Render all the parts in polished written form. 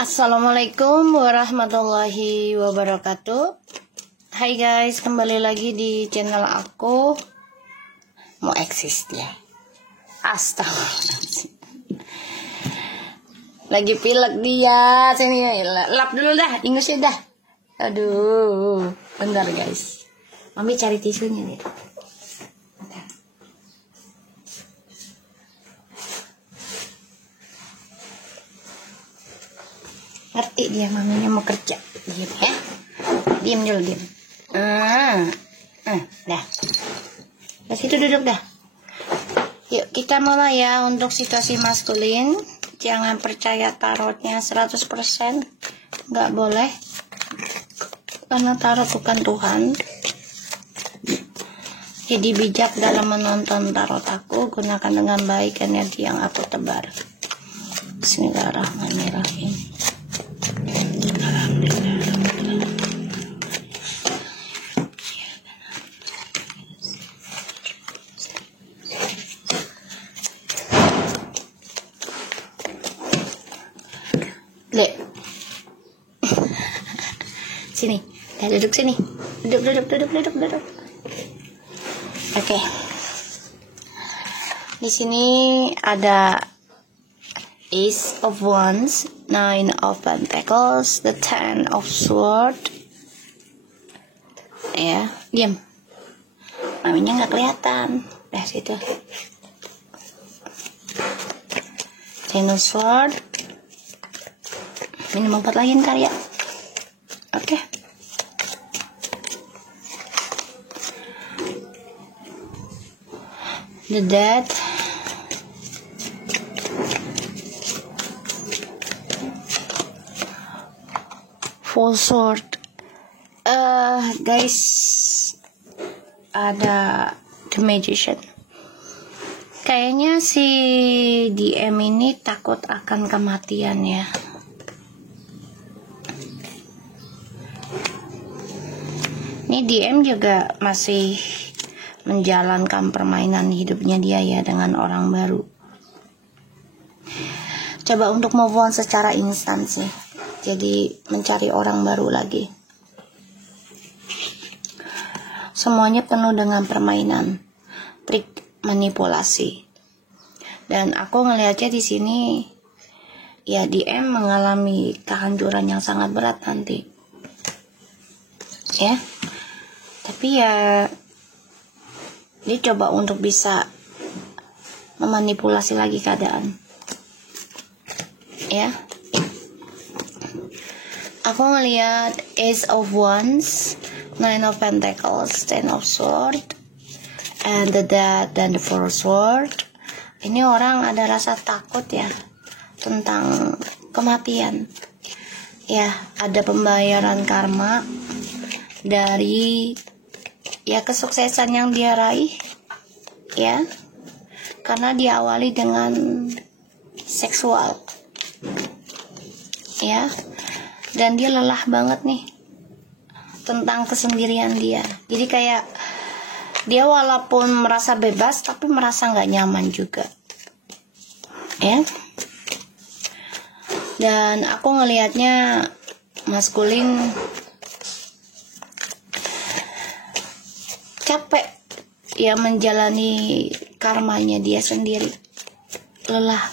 Assalamualaikum warahmatullahi wabarakatuh. Hai guys, kembali lagi di channel aku. Mau eksis ya. Astagfirullahaladzim. Lagi pilek dia. Sini lap dulu dah, ingusnya dah. Aduh, bentar guys. Mami cari tisunya nih. Ngerti dia, maminya mau kerja. Diam ya. Diam dulu, diam. Dah. Di situ duduk dah. Yuk kita mulai ya untuk situasi maskulin. Jangan percaya tarotnya 100%. Nggak boleh. Karena tarot bukan Tuhan. Jadi bijak dalam menonton tarot aku. Gunakan dengan baik energi yang aku tebar. Bismillahirrahmanirrahim. Lek. Sini, duduk sini. Duduk. Oke. Di sini ada Ace of Wands, Nine of Pentacles, the Ten of Swords. Ya, diam. Maminya nggak kelihatan. Dah situ. Ten of Swords. Minum obat lagi ntar ya. Oke. The Death. Full Sword. Guys, ada The Magician. Kayaknya si DM ini takut akan kematian ya. Ini DM juga masih menjalankan permainan hidupnya dia ya dengan orang baru. Coba untuk move on secara instan sih. Jadi mencari orang baru lagi. Semuanya penuh dengan permainan, trik manipulasi. Dan aku ngelihatnya di sini ya DM mengalami kehancuran yang sangat berat nanti. Ya. Tapi ya dia coba untuk bisa memanipulasi lagi keadaan. Ya. Aku ngelihat Ace of Wands, Nine of Pentacles, Ten of Swords, and the Death dan the Four Swords. Ini orang ada rasa takut ya tentang kematian. Ya, ada pembayaran karma dari ya kesuksesan yang dia raih. Ya. Karena diawali dengan seksual. Ya. Dan dia lelah banget nih tentang kesendirian dia. Jadi kayak dia walaupun merasa bebas tapi merasa nggak nyaman juga. Ya. Dan aku ngelihatnya maskulin capek ya menjalani karmanya dia sendiri. Lelah.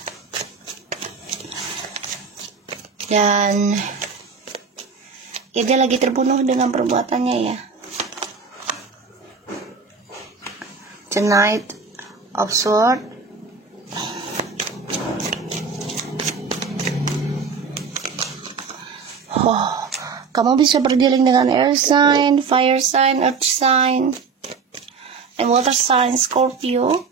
Dan ya dia lagi terbunuh dengan perbuatannya ya. The Knight of Swords. Kamu bisa berdealing dengan air sign, fire sign, earth sign, and water sign, Scorpio.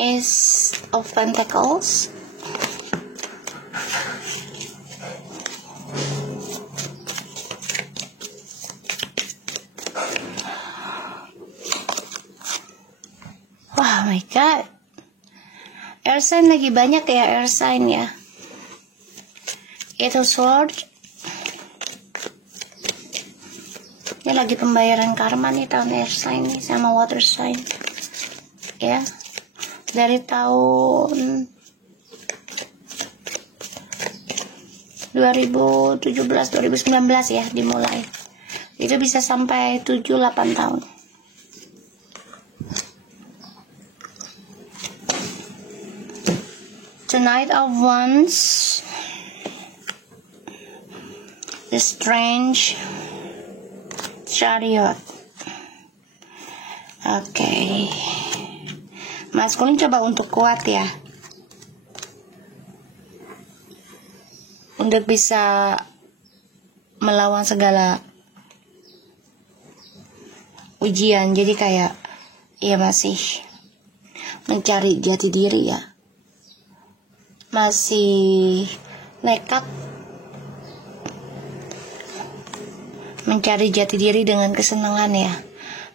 Ace of Pentacles. Wah, my God. Air sign lagi banyak ya, air sign ya. Itu sword. Ini lagi pembayaran karma nih tahun air sign nih sama water sign. Ya. dari tahun 2017-2019 ya dimulai. Itu bisa sampai 7-8 tahun. The Knight of Wands, The Strange Chariot. Oke. Maskulin coba untuk kuat ya, untuk bisa melawan segala ujian. Jadi kayak ya masih mencari jati diri ya, masih nekat mencari jati diri dengan kesenangan ya,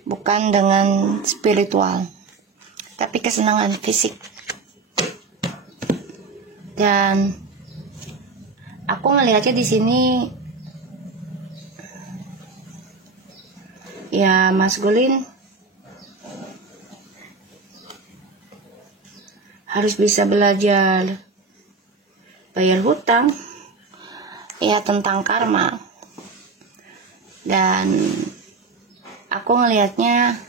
bukan dengan spiritual, tapi kesenangan fisik. Dan aku ngelihatnya di sini ya maskulin harus bisa belajar bayar hutang ya, tentang karma. Dan aku ngelihatnya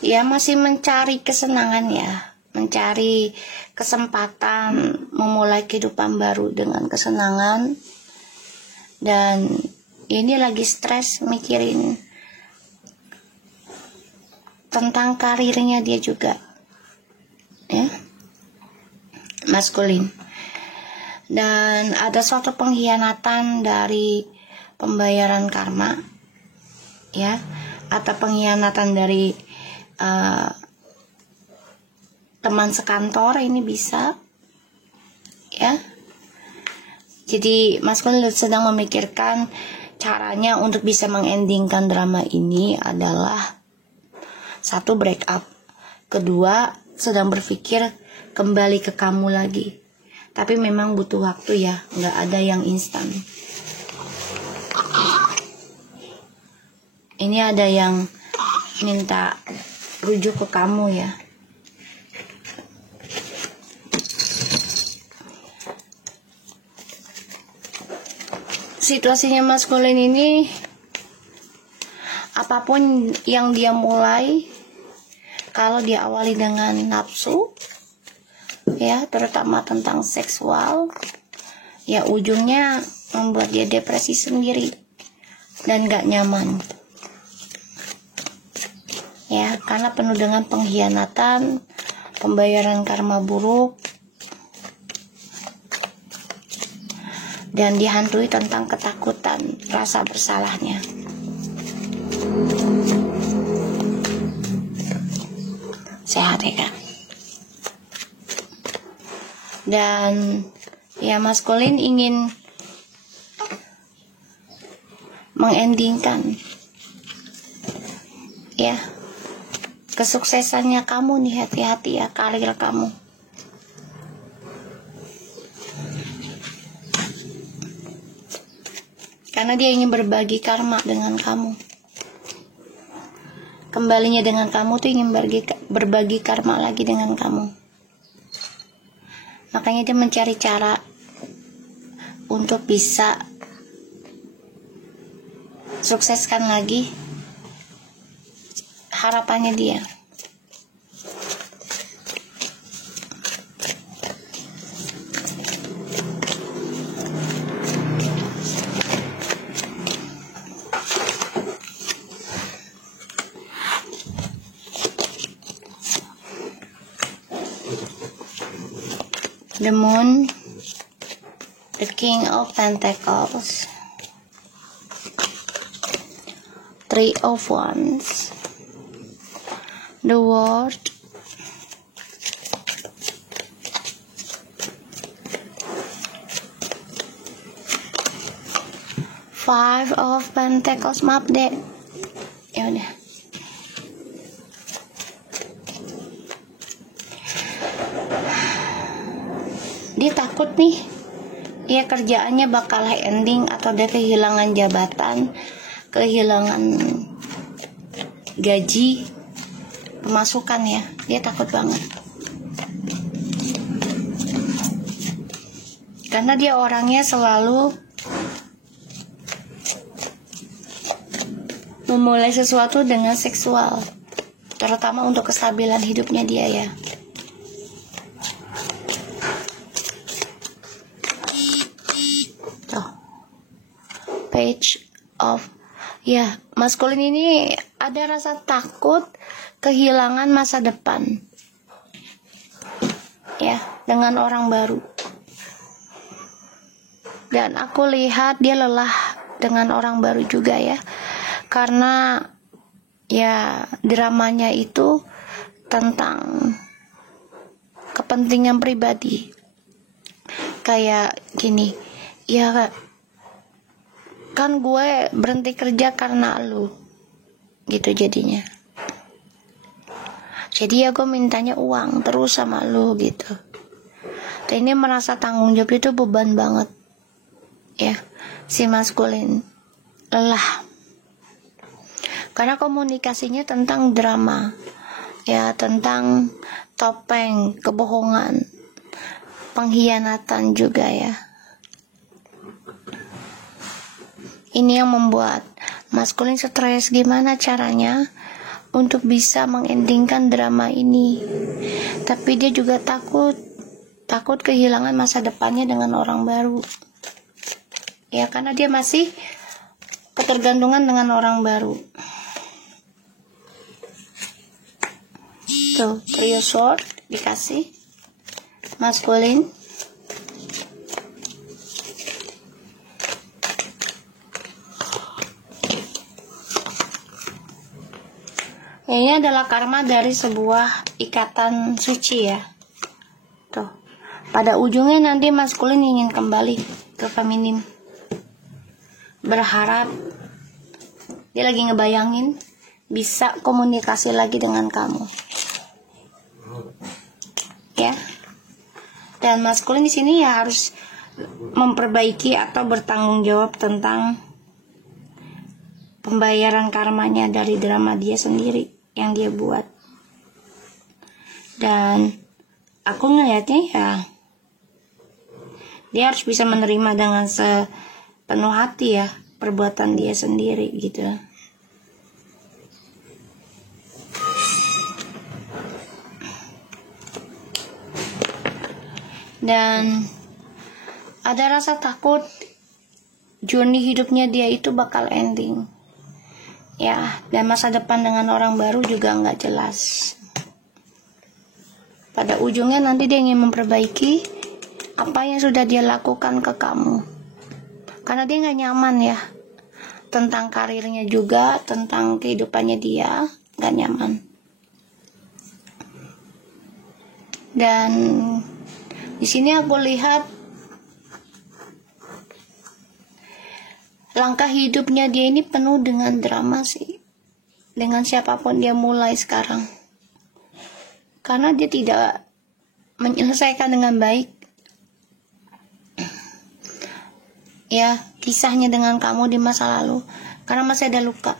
ya masih mencari kesenangan ya, mencari kesempatan memulai kehidupan baru dengan kesenangan. Dan ini lagi stres mikirin tentang karirnya dia juga ya, maskulin. Dan ada suatu pengkhianatan dari pembayaran karma ya, atau pengkhianatan dari teman sekantor, ini bisa ya. Jadi maskulin sedang memikirkan caranya untuk bisa mengendingkan drama ini adalah satu, break up. Kedua, sedang berpikir kembali ke kamu lagi. Tapi memang butuh waktu ya, nggak ada yang instan. Ini ada yang minta rujuk ke kamu ya. Situasinya maskulin ini, apapun yang dia mulai, kalau dia awali dengan nafsu ya, terutama tentang seksual ya, ujungnya membuat dia depresi sendiri dan gak nyaman ya, karena penuh dengan pengkhianatan, pembayaran karma buruk, dan dihantui tentang ketakutan, rasa bersalahnya. Sehat ya kan? Dan ya maskulin ingin mengendingkan ya kesuksesannya kamu nih. Hati-hati ya karir kamu. Karena dia ingin berbagi karma dengan kamu. Kembalinya dengan kamu tuh ingin berbagi karma lagi dengan kamu. Makanya dia mencari cara untuk bisa sukseskan lagi harapannya dia. The Moon, the King of Pentacles, Three of Wands, the World, Five of Pentacles. Maaf deh, ya udah. Dia takut nih, ya kerjaannya bakal ending, atau dia kehilangan jabatan, kehilangan gaji, pemasukan ya, dia takut banget. Karena dia orangnya selalu memulai sesuatu dengan seksual, terutama untuk kestabilan hidupnya dia ya. Tuh, page of ya, maskulin ini ada rasa takut kehilangan masa depan ya dengan orang baru. Dan aku lihat dia lelah dengan orang baru juga ya. Karena ya dramanya itu tentang kepentingan pribadi. Kayak gini, ya kan gue berhenti kerja karena lu. Gitu jadinya. Jadi ya gue mintanya uang terus sama lu gitu. Dan ini merasa tanggung jawab itu beban banget. Ya, si maskulin lelah karena komunikasinya tentang drama ya, tentang topeng, kebohongan, pengkhianatan juga ya. Ini yang membuat maskulin stres. Gimana caranya untuk bisa mengendingkan drama ini, tapi dia juga takut kehilangan masa depannya dengan orang baru. Ya, karena dia masih ketergantungan dengan orang baru. Tuh, trio sword dikasih maskulin. Ini adalah karma dari sebuah ikatan suci ya. Tuh, pada ujungnya nanti maskulin ingin kembali ke feminim. Berharap, dia lagi ngebayangin bisa komunikasi lagi dengan kamu ya. Dan maskulin di sini ya harus memperbaiki atau bertanggung jawab tentang pembayaran karmanya dari drama dia sendiri yang dia buat. Dan aku ngelihatnya ya dia harus bisa menerima dengan penuh hati ya perbuatan dia sendiri gitu. Dan ada rasa takut journey hidupnya dia itu bakal ending ya, dan masa depan dengan orang baru juga nggak jelas. Pada ujungnya nanti dia ingin memperbaiki apa yang sudah dia lakukan ke kamu. Karena dia gak nyaman ya. Tentang karirnya juga, tentang kehidupannya dia gak nyaman. Dan di sini aku lihat langkah hidupnya dia ini penuh dengan drama sih. Dengan siapapun dia mulai sekarang. Karena dia tidak menyelesaikan dengan baik ya kisahnya dengan kamu di masa lalu, karena masih ada luka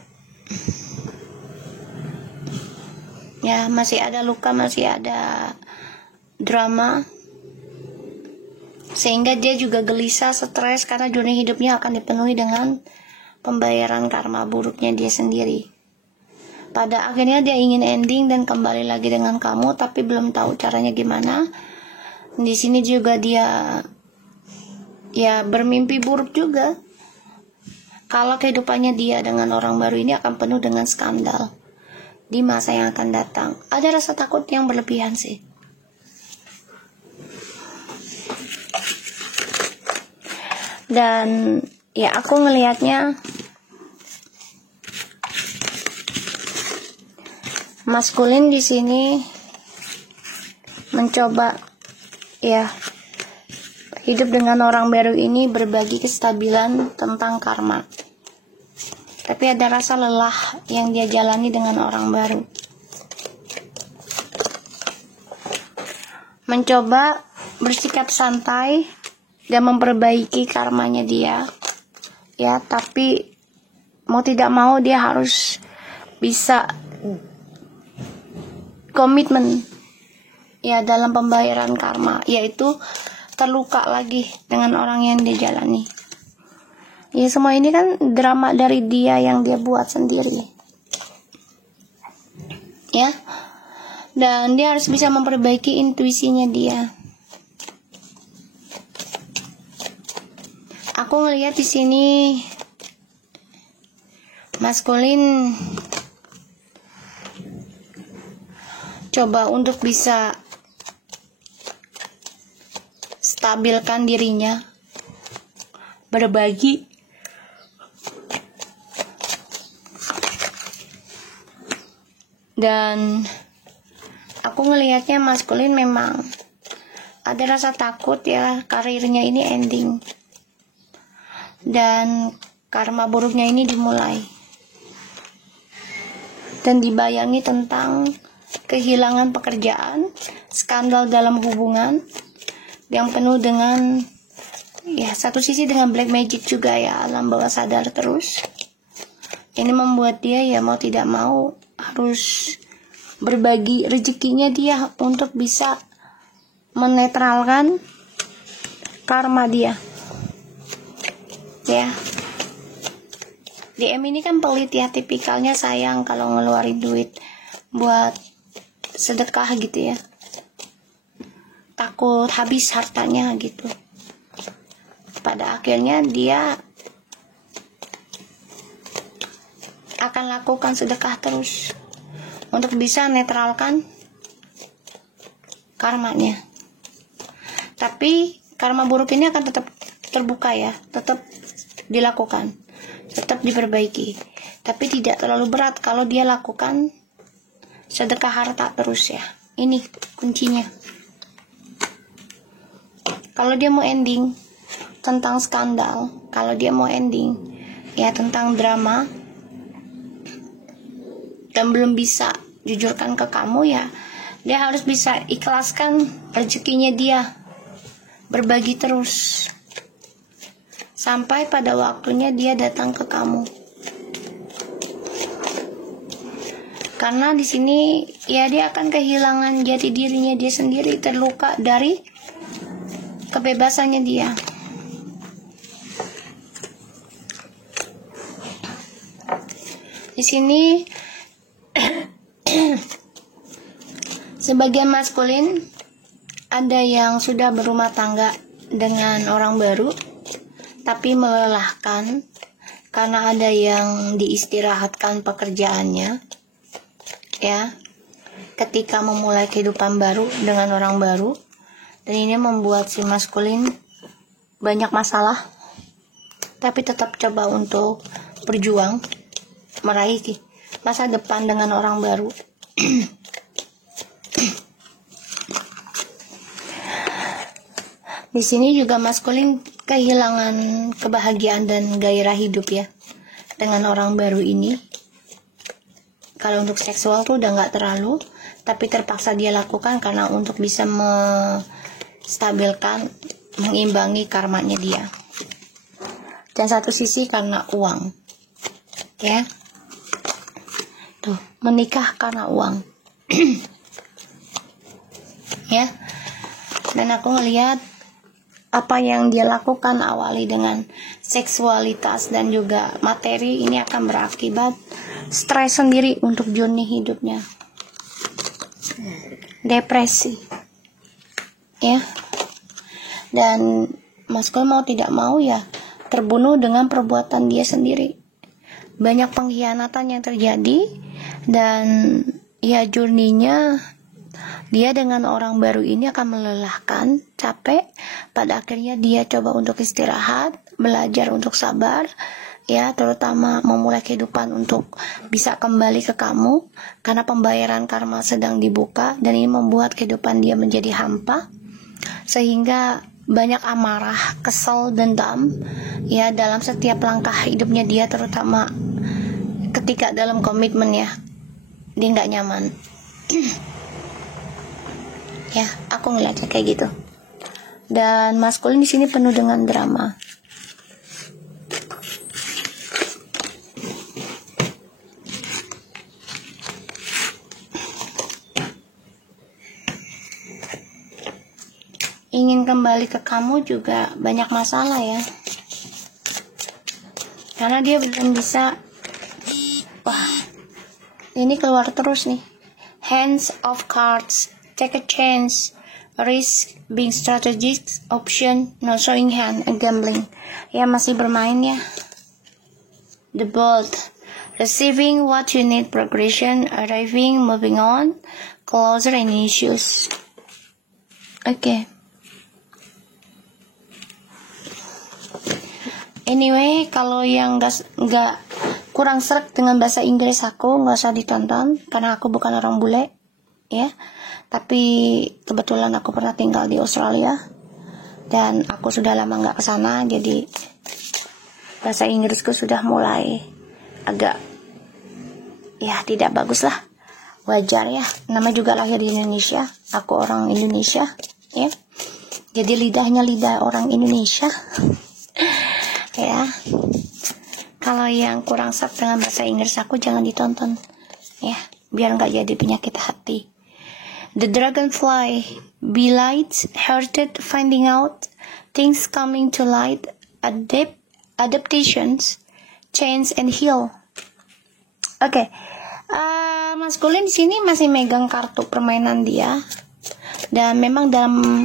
ya, masih ada luka, masih ada drama, sehingga dia juga gelisah, stres karena dunia hidupnya akan dipenuhi dengan pembayaran karma buruknya dia sendiri. Pada akhirnya dia ingin ending dan kembali lagi dengan kamu, tapi belum tahu caranya gimana. Di sini juga dia ya bermimpi buruk juga. Kalau kehidupannya dia dengan orang baru ini akan penuh dengan skandal di masa yang akan datang. Ada rasa takut yang berlebihan sih. Dan ya aku ngelihatnya maskulin di sini mencoba ya hidup dengan orang baru ini, berbagi kestabilan tentang karma. Tapi ada rasa lelah yang dia jalani dengan orang baru. Mencoba bersikap santai dan memperbaiki karmanya dia. Ya, tapi mau tidak mau dia harus bisa komitmen ya dalam pembayaran karma, yaitu terluka lagi dengan orang yang dia jalani. Ya semua ini kan drama dari dia yang dia buat sendiri. Ya. Dan dia harus bisa memperbaiki intuisinya dia. Aku ngelihat di sini maskulin coba untuk bisa stabilkan dirinya, berbagi, dan aku ngelihatnya maskulin memang ada rasa takut ya, karirnya ini ending dan karma buruknya ini dimulai, dan dibayangi tentang kehilangan pekerjaan, skandal dalam hubungan yang penuh dengan ya satu sisi dengan black magic juga ya, alam bawah sadar terus. Ini membuat dia ya mau tidak mau harus berbagi rezekinya dia untuk bisa menetralkan karma dia. Ya. DM ini kan pelit ya, tipikalnya sayang kalau ngeluarin duit buat sedekah gitu ya. Takut habis hartanya gitu. Pada akhirnya dia akan lakukan sedekah terus untuk bisa netralkan karmanya. Tapi karma buruk ini akan tetap terbuka ya, tetap dilakukan, tetap diperbaiki. Tapi tidak terlalu berat kalau dia lakukan sedekah harta terus ya. Ini kuncinya. Kalau dia mau ending tentang skandal, kalau dia mau ending ya tentang drama dan belum bisa jujurkan ke kamu ya, dia harus bisa ikhlaskan rezekinya dia, berbagi terus sampai pada waktunya dia datang ke kamu. Karena di sini ya dia akan kehilangan jati dirinya dia sendiri, terluka dari kebebasannya dia. Di sini sebagian maskulin ada yang sudah berumah tangga dengan orang baru tapi melelahkan karena ada yang diistirahatkan pekerjaannya ya ketika memulai kehidupan baru dengan orang baru, dan ini membuat si maskulin banyak masalah tapi tetap coba untuk berjuang meraih masa depan dengan orang baru. Di sini juga maskulin kehilangan kebahagiaan dan gairah hidup ya dengan orang baru ini. Kalau untuk seksual tuh udah nggak terlalu, tapi terpaksa dia lakukan karena untuk bisa menstabilkan, mengimbangi karmanya dia. Dan satu sisi karena uang, ya. Tuh, menikah karena uang. Ya. Dan aku ngelihat apa yang dia lakukan awali dengan seksualitas dan juga materi ini akan berakibat stres sendiri untuk journey hidupnya, depresi ya, dan maskul mau tidak mau ya terbunuh dengan perbuatan dia sendiri. Banyak pengkhianatan yang terjadi dan ya journey-nya dia dengan orang baru ini akan melelahkan, capek. Pada akhirnya dia coba untuk istirahat, belajar untuk sabar, ya terutama memulai kehidupan untuk bisa kembali ke kamu, karena pembayaran karma sedang dibuka dan ini membuat kehidupan dia menjadi hampa, sehingga banyak amarah, kesel, dendam, ya dalam setiap langkah hidupnya dia, terutama ketika dalam komitmen ya, dia nggak nyaman. Ya, aku ngeliatnya kayak gitu. Dan maskulin di sini penuh dengan drama. ingin kembali ke kamu juga banyak masalah ya, karena dia belum bisa. Wah, ini keluar terus nih. Hands of cards, take a chance, risk, being strategic, option, no showing hand, and gambling. Ya, masih bermain ya. The bold, receiving what you need, progression, arriving, moving on, closer, and issues. Oke. Anyway, kalau yang nggak kurang sreg dengan bahasa Inggris aku, nggak usah ditonton karena aku bukan orang bule, ya. Tapi kebetulan aku pernah tinggal di Australia dan aku sudah lama nggak kesana, jadi bahasa Inggrisku sudah mulai agak ya tidak bagus lah. Wajar ya, nama juga lahir di Indonesia, aku orang Indonesia, ya. Jadi lidahnya lidah orang Indonesia. Ya, kalau yang kurang sreg dengan bahasa Inggris aku jangan ditonton ya, biar nggak jadi penyakit hati. The dragonfly, be light, hearted, finding out, things coming to light, adaptations, change and heal. Oke, maskulin di sini masih megang kartu permainan dia, dan memang dalam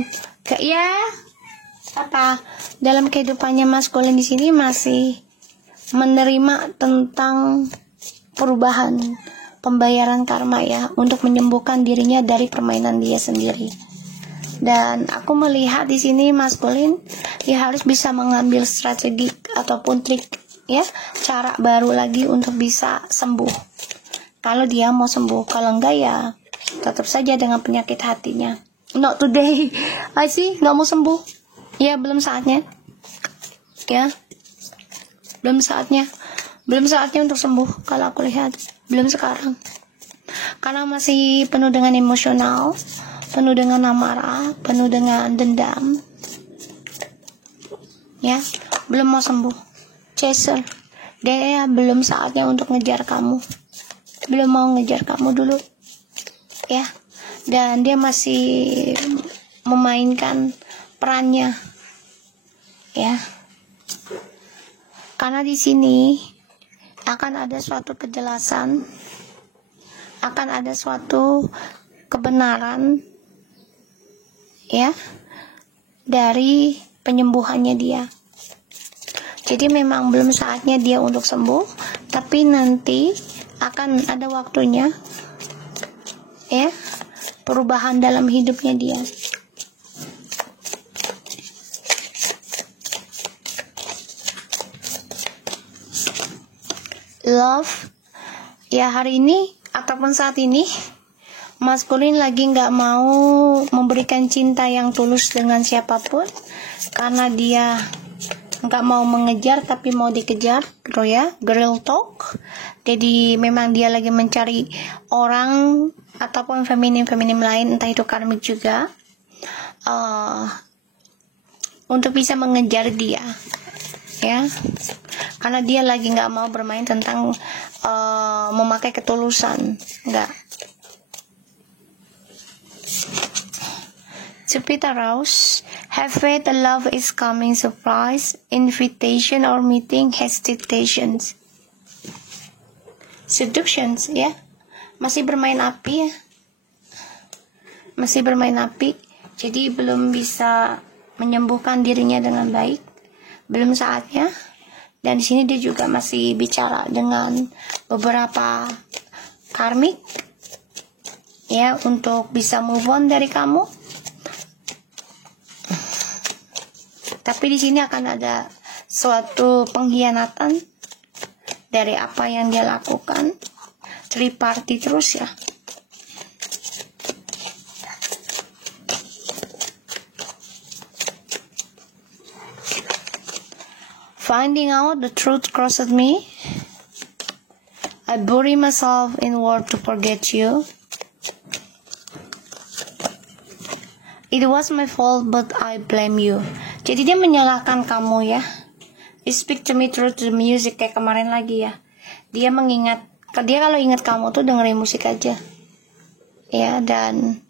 kehidupannya maskulin di sini masih menerima tentang perubahan, pembayaran karma ya, untuk menyembuhkan dirinya dari permainan dia sendiri. Dan aku melihat di sini maskulin dia harus bisa mengambil strategi ataupun trik ya, cara baru lagi untuk bisa sembuh. Kalau dia mau sembuh, kalau enggak ya tetap saja dengan penyakit hatinya. Not today, masih nggak mau sembuh. Ya, belum saatnya. Ya, belum saatnya untuk sembuh. Kalau aku lihat, belum sekarang. Karena masih penuh dengan emosional, penuh dengan amarah, penuh dengan dendam. Ya, belum mau sembuh. Chaser, dia belum saatnya untuk ngejar kamu. Belum mau ngejar kamu dulu. Ya, dan dia masih memainkan perannya, ya. Karena di sini akan ada suatu kejelasan, akan ada suatu kebenaran, ya, dari penyembuhannya dia. Jadi memang belum saatnya dia untuk sembuh, tapi nanti akan ada waktunya, ya, perubahan dalam hidupnya dia. Love, ya, hari ini ataupun saat ini maskulin lagi nggak mau memberikan cinta yang tulus dengan siapapun, karena dia nggak mau mengejar tapi mau dikejar gitu ya, girl talk. Jadi memang dia lagi mencari orang ataupun feminim lain, entah itu karmik juga, untuk bisa mengejar dia, ya. Karena dia lagi nggak mau bermain tentang memakai ketulusan, nggak. Jupiter Rose, have faith, love is coming, surprise, invitation or meeting, hesitations, seductions, ya. Masih bermain api ya, masih bermain api. Jadi belum bisa menyembuhkan dirinya dengan baik, belum saatnya. Dan di sini dia juga masih bicara dengan beberapa karmik, ya, untuk bisa move on dari kamu. Tapi di sini akan ada suatu pengkhianatan dari apa yang dia lakukan. Triparty terus ya. Finding out the truth crossed me. I bury myself in words to forget you. It was my fault but I blame you. Jadi dia menyalahkan kamu ya. You speak to me through the music, kayak kemarin lagi ya. Dia kalau ingat kamu tuh dengerin musik aja. Ya, dan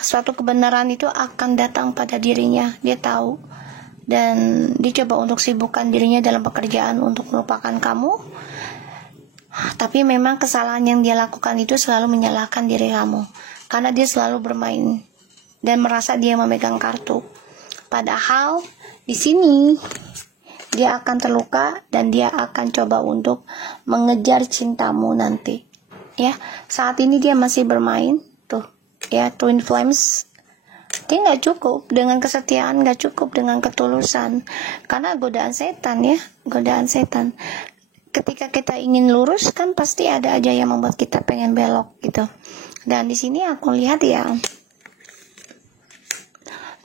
suatu kebenaran itu akan datang pada dirinya. Dia tahu, dan dia coba untuk sibukkan dirinya dalam pekerjaan untuk melupakan kamu. Tapi memang kesalahan yang dia lakukan itu selalu menyalahkan diri kamu, karena dia selalu bermain dan merasa dia memegang kartu. Padahal di sini dia akan terluka dan dia akan coba untuk mengejar cintamu nanti. Ya, saat ini dia masih bermain tuh. Ya, twin flames. Dia nggak cukup dengan kesetiaan, nggak cukup dengan ketulusan, karena godaan setan ya, godaan setan. Ketika kita ingin lurus kan pasti ada aja yang membuat kita pengen belok gitu. Dan di sini aku lihat ya,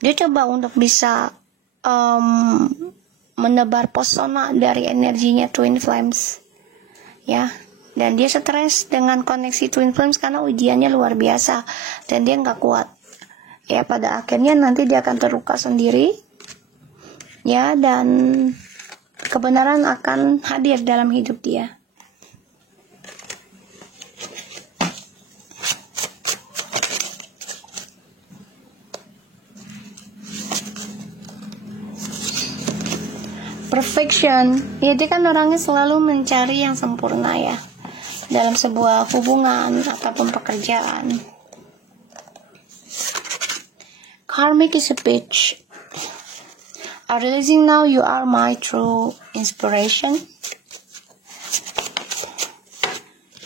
dia coba untuk bisa menebar pesona dari energinya twin flames ya. Dan dia stres dengan koneksi twin flames karena ujiannya luar biasa dan dia nggak kuat ya. Pada akhirnya nanti dia akan terluka sendiri ya, dan kebenaran akan hadir dalam hidup dia. Perfection ya, dia kan orangnya selalu mencari yang sempurna ya, dalam sebuah hubungan ataupun pekerjaan. Karmic is a bitch. I'm realizing now you are my true inspiration.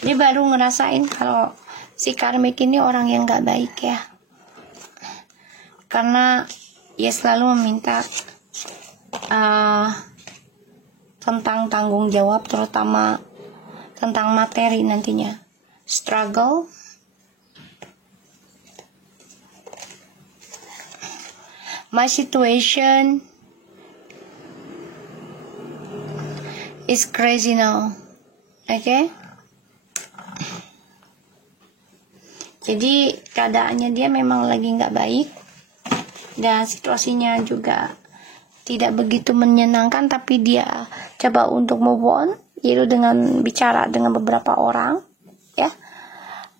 Dia baru ngerasain kalau si karmic ini orang yang gak baik ya, karena dia selalu meminta tentang tanggung jawab, terutama tentang materi nantinya. Struggle. My situation is crazy now. Okay? Jadi keadaannya dia memang lagi nggak baik, dan situasinya juga tidak begitu menyenangkan, tapi dia coba untuk move on, yaitu dengan bicara dengan beberapa orang ya,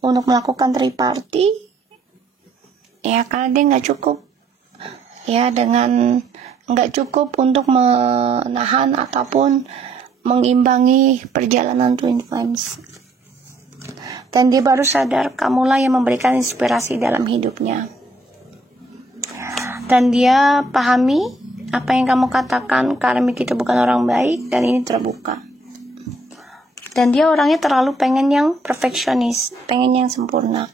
untuk melakukan triparty ya, karena dia nggak cukup ya, dengan nggak cukup untuk menahan ataupun mengimbangi perjalanan twin flames. Dan dia baru sadar kamulah yang memberikan inspirasi dalam hidupnya, dan dia pahami apa yang kamu katakan, karmik itu bukan orang baik, dan ini terbuka. Dan dia orangnya terlalu pengen yang perfeksionis, pengen yang sempurna.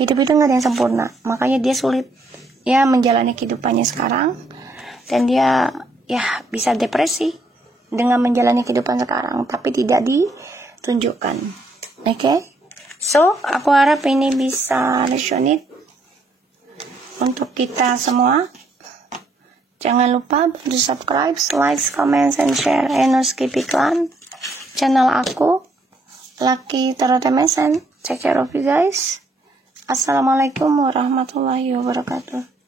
Hidup itu nggak ada yang sempurna, makanya dia sulit ya menjalani kehidupannya sekarang, dan dia ya bisa depresi dengan menjalani kehidupan sekarang, tapi tidak ditunjukkan. Okay? So aku harap ini bisa resonate untuk kita semua. Jangan lupa bantu subscribe, like, comment, and share. And no skip iklan channel aku, Lucky Tarot MSN. Take care of you guys. Assalamualaikum warahmatullahi wabarakatuh.